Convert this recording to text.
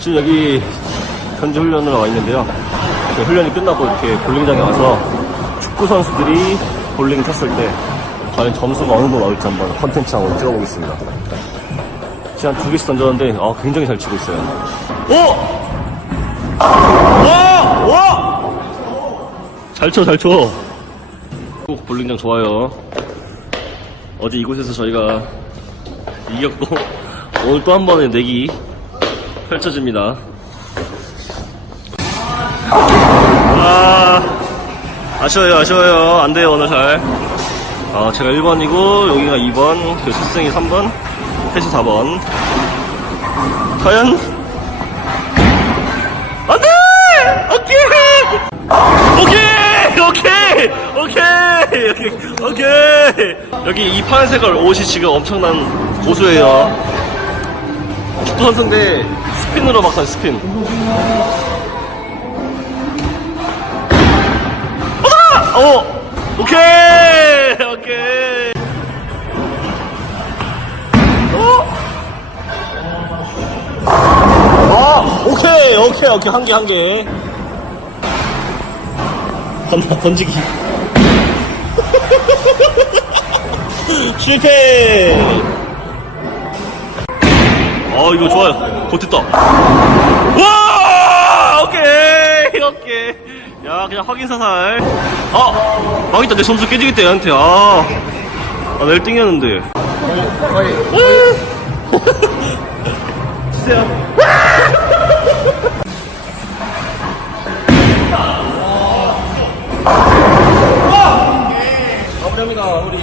지금 여기 현지 훈련을 와 있는데요. 그 훈련이 끝나고 이렇게 볼링장에 와서 축구 선수들이 볼링 쳤을 때 과연 점수가 어느 정도 나올지 한번 컨텐츠 한번 찍어보겠습니다. 지금 한 두 개씩 던졌는데 아, 굉장히 잘 치고 있어요. 오! 와! 와! 잘 쳐, 잘 쳐. 꼭 볼링장 좋아요. 어제 이곳에서 저희가 이겼고 오늘 또 한 번의 내기 펼쳐집니다. 아, 아쉬워요, 아쉬워요. 안 돼요, 오늘 잘. 아, 제가 1번이고, 여기가 2번, 그 실승이 3번, 셋이 4번. 과연? 안 돼! 오케이! 오케이! 오케이! 오케이! 오케이! 여기 이 파란색깔 옷이 지금 엄청난 고수예요. 축구 선수인데 스핀으로 막한 스핀. 어! 오케이! 오케이! 어? 아, 오케이! 오케이, 오케이. 한 개, 한 개. 던, 던지기. 실패! 어, 이거 좋아요. 버텼다. 와! 오케이! 오케이. 야, 그냥 확인사살. 아! 망했다. 내 점수 깨지겠다, 얘한테. 아. 아, 나 1등이었는데. 주세요. 마무리합니다, 우리.